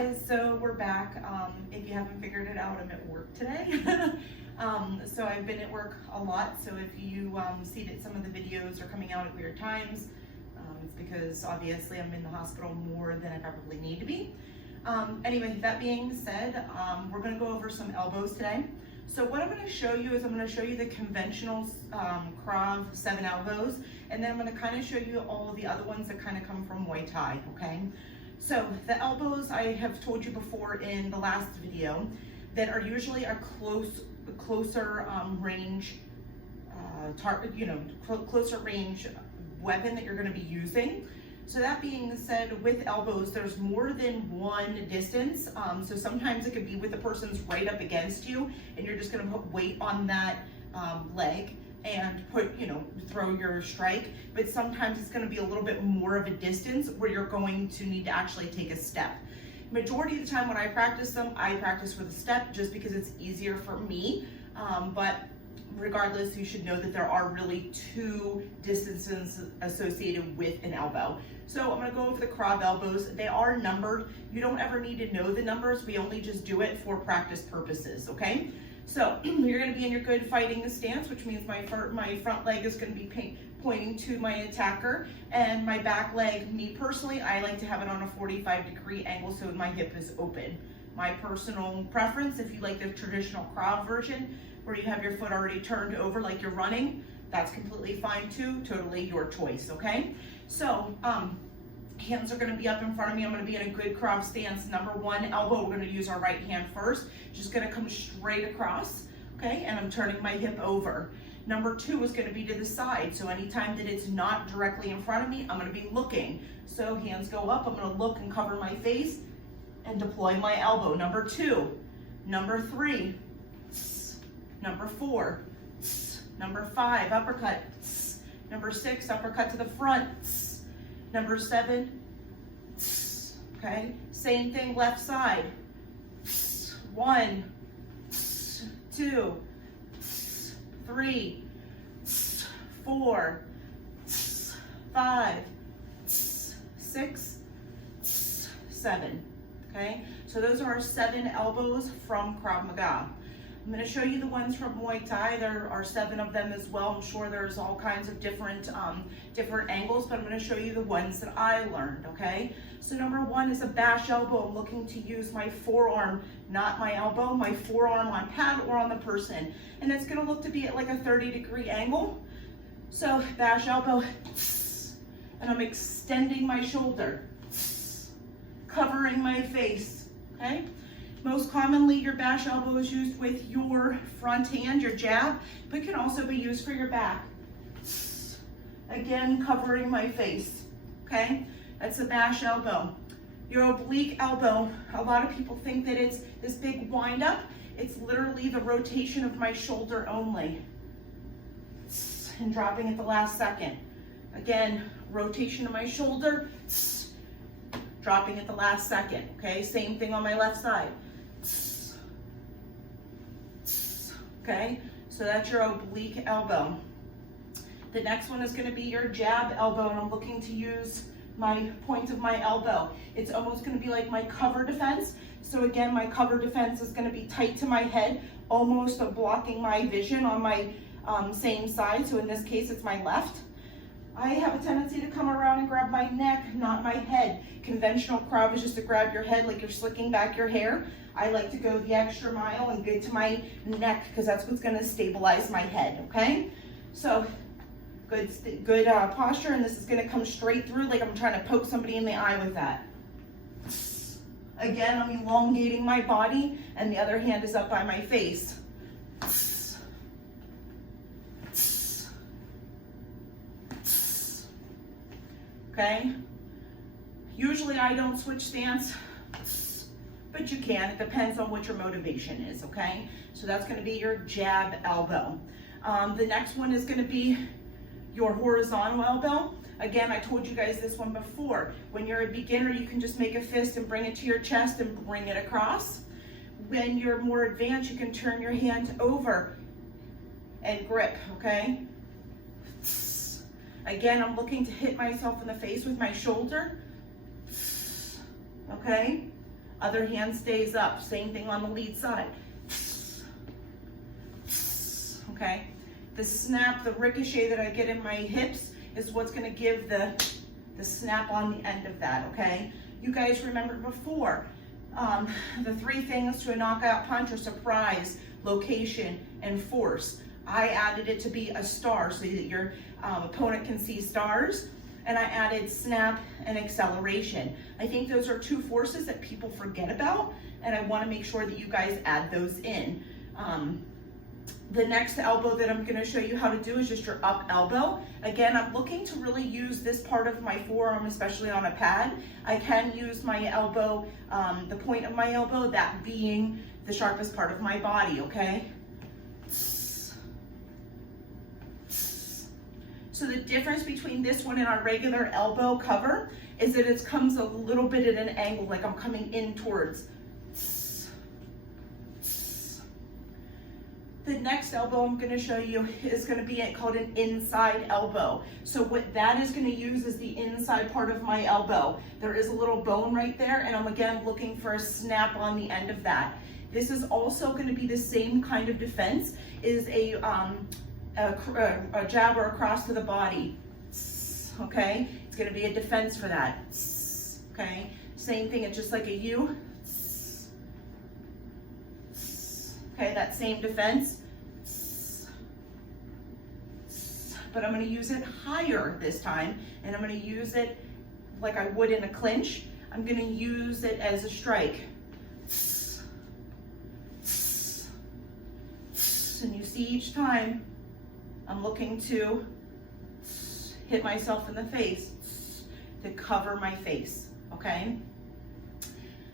guys, so we're back. If you haven't figured it out, I'm at work today. So I've been at work a lot, so if you see that some of the videos are coming out at weird times, it's because obviously I'm in the hospital more than I probably need to be. Anyway, that being said, we're going to go over some elbows today. So what I'm going to show you is I'm going to show you the conventional Krav 7 elbows, and then I'm going to kind of show you all of the other ones that kind of come from Muay Thai, okay? So the elbows, I have told you before in the last video, that are usually a closer range, closer range weapon that you're going to be using. So that being said, with elbows, there's more than one distance. So sometimes it could be with the person's right up against you, and you're just going to put weight on that leg and throw your strike. But sometimes it's going to be a little bit more of a distance where you're going to need to actually take a step. Majority of the time when I practice them, I practice with a step just because it's easier for me. But regardless, you should know that there are really two distances associated with an elbow. So I'm going to go over the Krav elbows. They are numbered. You don't ever need to know the numbers. We only just do it for practice purposes, okay? So you're going to be in your good fighting stance, which means my front leg is going to be pointing to my attacker, and my back leg, me personally, I like to have it on a 45-degree angle so my hip is open. My personal preference, if you like the traditional Krav version, where you have your foot already turned over like you're running, that's completely fine too, totally your choice, okay? So, hands are gonna be up in front of me. I'm gonna be in a good Krav stance. Number one, elbow, we're gonna use our right hand first. Just gonna come straight across, okay? And I'm turning my hip over. Number two is gonna be to the side. So anytime that it's not directly in front of me, I'm gonna be looking. So hands go up, I'm gonna look and cover my face and deploy my elbow. Number two. Number three. Number four. Number five, uppercut. Number six, uppercut to the front. Number seven, okay? Same thing, left side. 1, 2, 3, 4, 5, 6, 7, okay? So those are our 7 elbows from Krav Maga. I'm going to show you the ones from Muay Thai. There are 7 of them as well. I'm sure there's all kinds of different angles, but I'm going to show you the ones that I learned, okay? So number one is a bash elbow. I'm looking to use my forearm, not my elbow, my forearm on pad or on the person. And it's going to look to be at like a 30-degree angle. So bash elbow, and I'm extending my shoulder, covering my face, okay? Most commonly, your bash elbow is used with your front hand, your jab, but can also be used for your back. Again, covering my face, okay? That's a bash elbow. Your oblique elbow, a lot of people think that it's this big wind up. It's literally the rotation of my shoulder only. And dropping at the last second. Again, rotation of my shoulder, dropping at the last second, okay? Same thing on my left side. Okay, so that's your oblique elbow. The next one is going to be your jab elbow, and I'm looking to use my point of my elbow. It's almost going to be like my cover defense. So again, my cover defense is going to be tight to my head, almost blocking my vision on my same side. So in this case, it's my left. I have a tendency to come around and grab my neck, not my head. Conventional Krav is just to grab your head like you're slicking back your hair. I like to go the extra mile and get to my neck because that's what's going to stabilize my head, okay? So good posture, and this is going to come straight through like I'm trying to poke somebody in the eye with that. Again, I'm elongating my body, and the other hand is up by my face. Okay? Usually I don't switch stance, but you can. It depends on what your motivation is, okay? So that's going to be your jab elbow. The next one is going to be your horizontal elbow. Again, I told you guys this one before. When you're a beginner, you can just make a fist and bring it to your chest and bring it across. When you're more advanced, you can turn your hand over and grip, okay? Again, I'm looking to hit myself in the face with my shoulder, okay? Other hand stays up. Same thing on the lead side. Okay? The snap, the ricochet that I get in my hips is what's gonna give the snap on the end of that, okay? You guys remember before, the 3 things to a knockout punch are surprise, location, and force. I added it to be a star so that your opponent can see stars, and I added snap and acceleration. I think those are 2 forces that people forget about, and I wanna make sure that you guys add those in. The next elbow that I'm gonna show you how to do is just your up elbow. Again, I'm looking to really use this part of my forearm, especially on a pad. I can use my elbow, the point of my elbow, that being the sharpest part of my body, okay? So the difference between this one and our regular elbow cover is that it comes a little bit at an angle, like I'm coming in towards. The next elbow I'm going to show you is going to be called an inside elbow. So what that is going to use is the inside part of my elbow. There is a little bone right there, and I'm again looking for a snap on the end of that. This is also going to be the same kind of defense, is a jab or a cross to the body. Okay, it's going to be a defense for that. Okay, same thing, it's just like a U. Okay, that same defense, but I'm going to use it higher this time, and I'm going to use it like I would in a clinch. I'm going to use it as a strike. And you see each time I'm looking to hit myself in the face to cover my face, okay?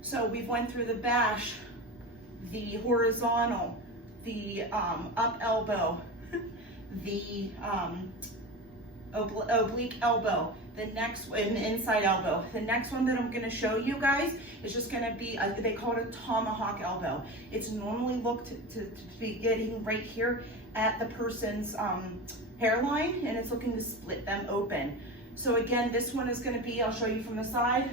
So we've went through the bash, the horizontal, the up elbow, the oblique elbow, the next one, the inside elbow. The next one that I'm going to show you guys is just going to be, they call it a tomahawk elbow. It's normally looked to be getting right here at the person's hairline, and it's looking to split them open. So again, this one is going to be, I'll show you from the side.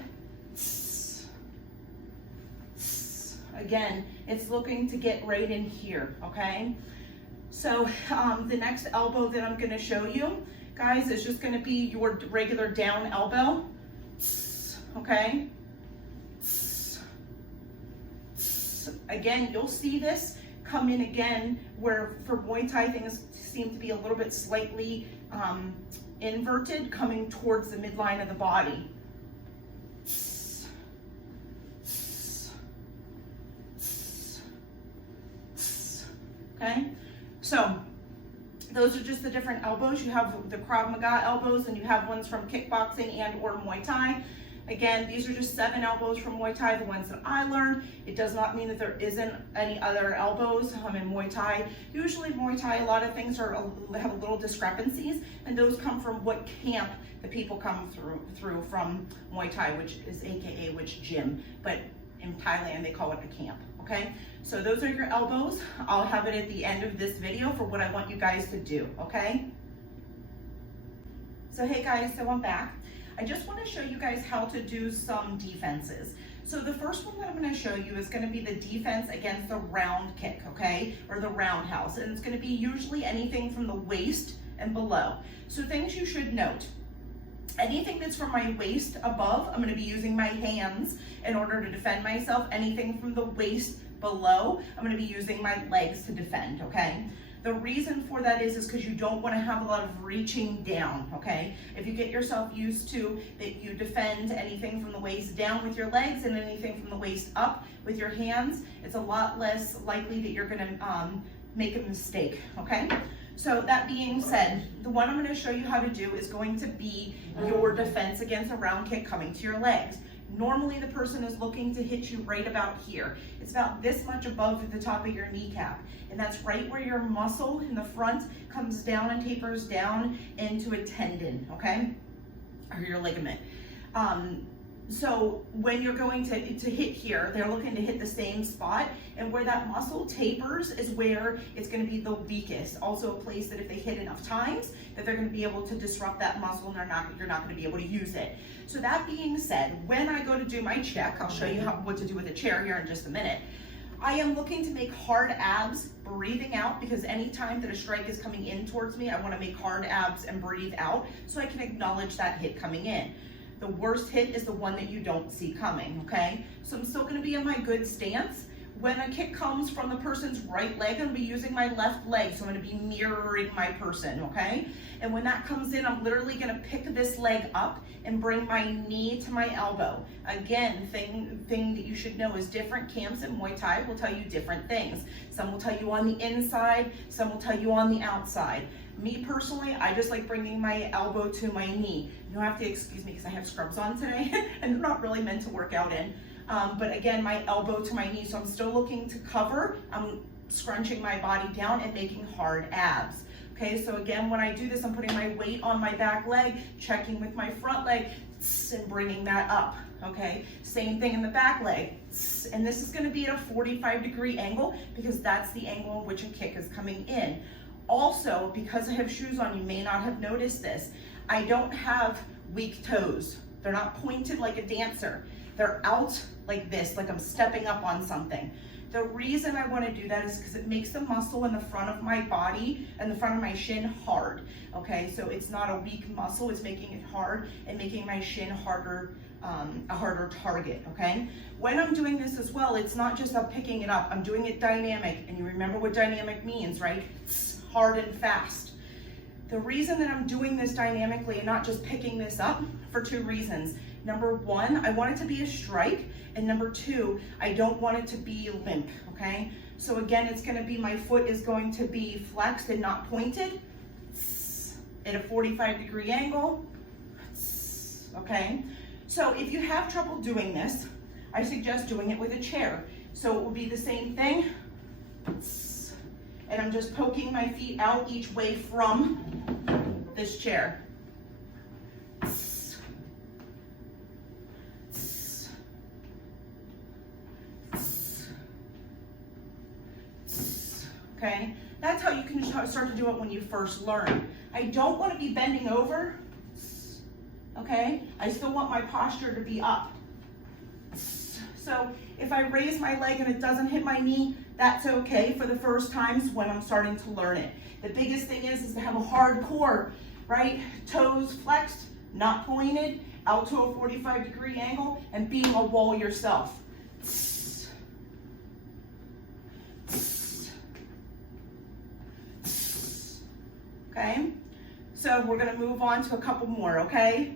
Again, it's looking to get right in here, okay? So the next elbow that I'm gonna show you, guys, is just gonna be your regular down elbow, okay? Again, you'll see this come in again, where for Muay Thai things seem to be a little bit slightly inverted, coming towards the midline of the body. Okay, so those are just the different elbows. You have the Krav Maga elbows, and you have ones from kickboxing and or Muay Thai. Again, these are just 7 elbows from Muay Thai, the ones that I learned. It does not mean that there isn't any other elbows in Muay Thai. Usually Muay Thai, a lot of things have a little discrepancies, and those come from what camp the people come through from Muay Thai, which is AKA which gym, but in Thailand they call it a camp. Okay, so those are your elbows. I'll have it at the end of this video for what I want you guys to do, okay? So hey guys, so I'm back. I just want to show you guys how to do some defenses. So the first one that I'm going to show you is going to be the defense against the round kick, okay? Or the roundhouse, and it's going to be usually anything from the waist and below. So things you should note. Anything that's from my waist above, I'm going to be using my hands in order to defend myself. Anything from the waist below, I'm going to be using my legs to defend, okay? The reason for that is because you don't want to have a lot of reaching down, okay? If you get yourself used to that you defend anything from the waist down with your legs and anything from the waist up with your hands, it's a lot less likely that you're going to make a mistake, okay? So that being said, the one I'm going to show you how to do is going to be your defense against a round kick coming to your legs. Normally the person is looking to hit you right about here. It's about this much above the top of your kneecap. And that's right where your muscle in the front comes down and tapers down into a tendon, okay? Or your ligament. So when you're going to hit here, they're looking to hit the same spot, and where that muscle tapers is where it's going to be the weakest. Also a place that if they hit enough times, that they're going to be able to disrupt that muscle and you're not going to be able to use it. So that being said, when I go to do my check, I'll show you what to do with a chair here in just a minute. I am looking to make hard abs, breathing out, because anytime that a strike is coming in towards me, I want to make hard abs and breathe out so I can acknowledge that hit coming in. The worst hit is the one that you don't see coming, okay? So I'm still gonna be in my good stance. When a kick comes from the person's right leg, I'm gonna be using my left leg, so I'm gonna be mirroring my person, okay? And when that comes in, I'm literally gonna pick this leg up and bring my knee to my elbow. Again, thing that you should know is different camps in Muay Thai will tell you different things. Some will tell you on the inside, some will tell you on the outside. Me personally, I just like bringing my elbow to my knee. You don't have to excuse me because I have scrubs on today and they're not really meant to work out in. But again, my elbow to my knee, so I'm still looking to cover. I'm scrunching my body down and making hard abs. Okay, so again, when I do this, I'm putting my weight on my back leg, checking with my front leg, and bringing that up. Okay, same thing in the back leg. And this is gonna be at a 45-degree angle because that's the angle in which a kick is coming in. Also, because I have shoes on, you may not have noticed this, I don't have weak toes. They're not pointed like a dancer. They're out like this, like I'm stepping up on something. The reason I want to do that is because it makes the muscle in the front of my body and the front of my shin hard. Okay, so it's not a weak muscle, it's making it hard and making my shin harder, a harder target, okay? When I'm doing this as well, it's not just I'm picking it up, I'm doing it dynamic, and you remember what dynamic means, right? It's hard and fast. The reason that I'm doing this dynamically and not just picking this up for two reasons. Number one, I want it to be a strike, and number two, I don't want it to be limp, okay? So again, it's gonna be, my foot is going to be flexed and not pointed at a 45-degree angle, okay? So if you have trouble doing this, I suggest doing it with a chair. So it will be the same thing, and I'm just poking my feet out each way from this chair. Okay, that's how you can start to do it when you first learn. I don't want to be bending over, okay? I still want my posture to be up. So if I raise my leg and it doesn't hit my knee, that's okay for the first times when I'm starting to learn it. The biggest thing is to have a hard core, right? Toes flexed, not pointed, out to a 45-degree angle, and being a wall yourself. Okay, so we're gonna move on to a couple more, okay?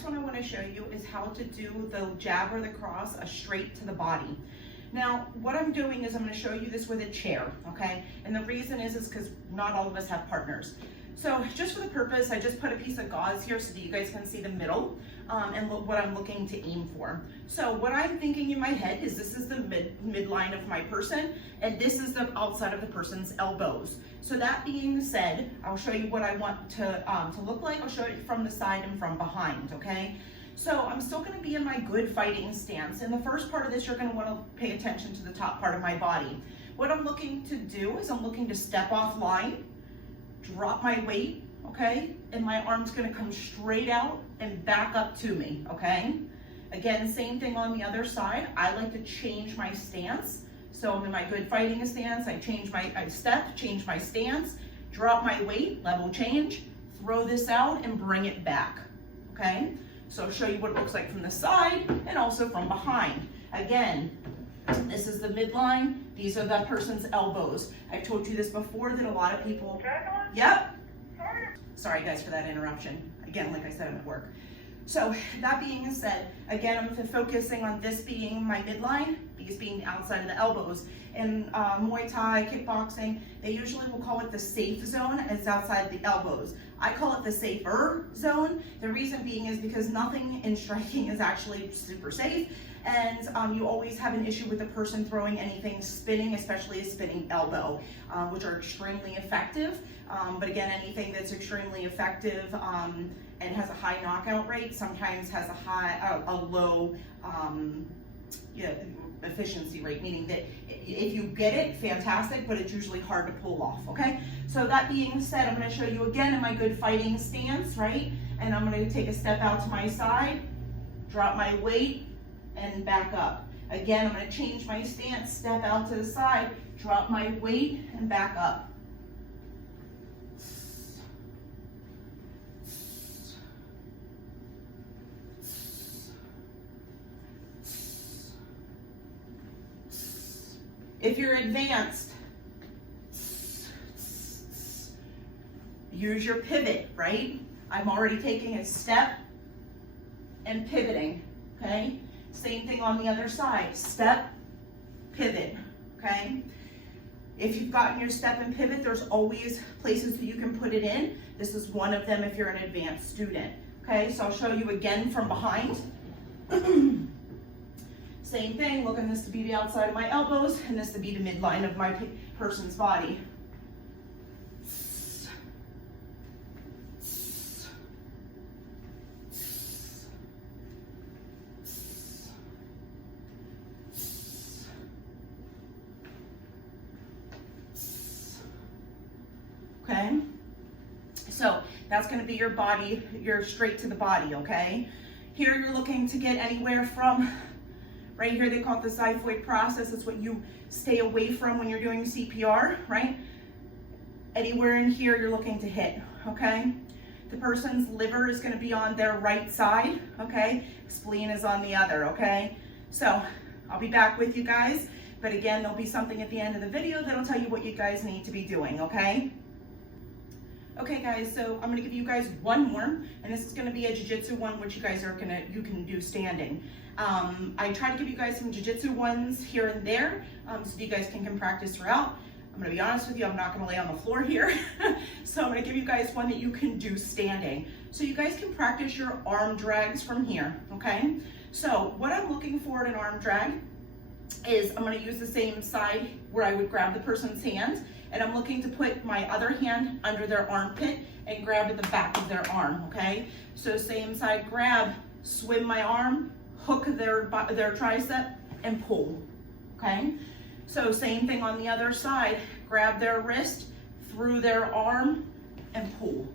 What I wanna show you is how to do the jab or the cross straight to the body. Now, what I'm doing is I'm gonna show you this with a chair, okay? And the reason is because not all of us have partners. So just for the purpose, I just put a piece of gauze here so that you guys can see the middle and what I'm looking to aim for. So what I'm thinking in my head is this is the midline of my person, and this is the outside of the person's elbows. So that being said, I'll show you what I want to look like. I'll show it from the side and from behind, okay? So I'm still gonna be in my good fighting stance. In the first part of this, you're gonna wanna pay attention to the top part of my body. What I'm looking to do is I'm looking to step off line, drop my weight, okay? And my arm's gonna come straight out and back up to me, okay? Again, same thing on the other side. I like to change my stance. So I'm in my good fighting stance, I step, change my stance, drop my weight, level change, throw this out and bring it back, okay? So I'll show you what it looks like from the side and also from behind. Again, this is the midline, these are that person's elbows. I've told you this before that a lot of people, yep. Sorry guys for that interruption. Again, like I said, I'm at work. So that being said, again, I'm focusing on this being my midline, these being outside of the elbows. In Muay Thai, kickboxing, they usually will call it the safe zone, and it's outside the elbows. I call it the safer zone. The reason being is because nothing in striking is actually super safe, and you always have an issue with the person throwing anything spinning, especially a spinning elbow, which are extremely effective. But again, anything that's extremely effective and has a high knockout rate, sometimes has a low efficiency rate, meaning that if you get it, fantastic, but it's usually hard to pull off, okay? So that being said, I'm gonna show you again in my good fighting stance, right? And I'm gonna take a step out to my side, drop my weight, and back up. Again, I'm gonna change my stance, step out to the side, drop my weight, and back up. If you're advanced, use your pivot, right? I'm already taking a step and pivoting, okay? Same thing on the other side, step, pivot, okay? If you've gotten your step and pivot, there's always places that you can put it in. This is one of them if you're an advanced student, okay? So I'll show you again from behind. Same thing, looking this to be the outside of my elbows and this to be the midline of my person's body. Okay, so that's going to be your body, your straight to the body, okay? Here you're looking to get anywhere from, right here they call it the xiphoid process. It's what you stay away from when you're doing CPR, right? Anywhere in here you're looking to hit, okay? The person's liver is going to be on their right side, okay? Spleen is on the other, okay? So I'll be back with you guys, but again, there'll be something at the end of the video that'll tell you what you guys need to be doing, okay? Okay guys, so I'm gonna give you guys one more, and this is gonna be a jiu-jitsu one, which you guys are you can do standing. I try to give you guys some jiu-jitsu ones here and there, so you guys can practice throughout. I'm gonna be honest with you, I'm not gonna lay on the floor here. So I'm gonna give you guys one that you can do standing. So you guys can practice your arm drags from here, okay? So what I'm looking for in an arm drag is I'm gonna use the same side where I would grab the person's hand, and I'm looking to put my other hand under their armpit and grab at the back of their arm, okay? So same side grab, swim my arm, hook their tricep, and pull, okay? So same thing on the other side, grab their wrist, through their arm, and pull.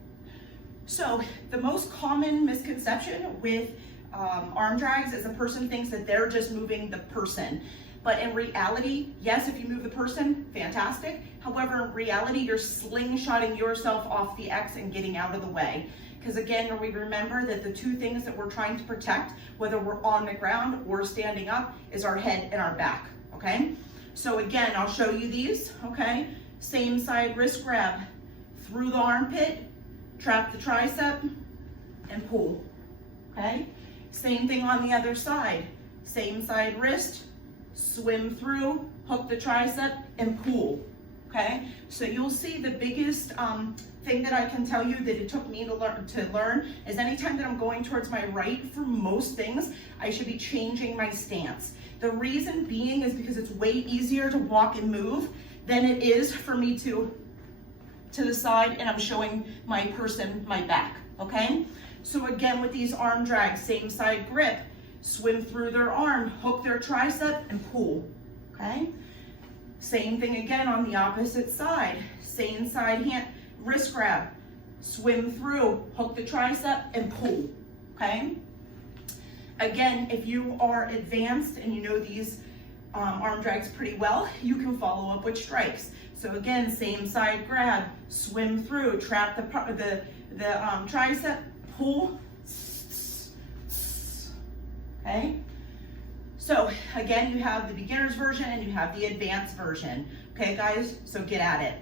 So the most common misconception with arm drags is a person thinks that they're just moving the person. But in reality, yes, if you move the person, fantastic. However, in reality, you're slingshotting yourself off the X and getting out of the way. Because again, we remember that the two things that we're trying to protect, whether we're on the ground or standing up, is our head and our back, okay? So again, I'll show you these, okay? Same side wrist grab, through the armpit, trap the tricep, and pull, okay? Same thing on the other side. Same side wrist, swim through, hook the tricep, and pull, okay? So you'll see the biggest thing that I can tell you that it took me to learn is anytime that I'm going towards my right for most things, I should be changing my stance. The reason being is because it's way easier to walk and move than it is for me to the side and I'm showing my person my back, okay? So again, with these arm drags, same side grip, swim through their arm, hook their tricep, and pull, okay? Same thing again on the opposite side. Same side hand, wrist grab, swim through, hook the tricep, and pull, okay? Again, if you are advanced and you know these arm drags pretty well, you can follow up with strikes. So again, same side grab, swim through, trap the tricep, pull, okay? So again, you have the beginner's version and you have the advanced version. Okay guys, so get at it.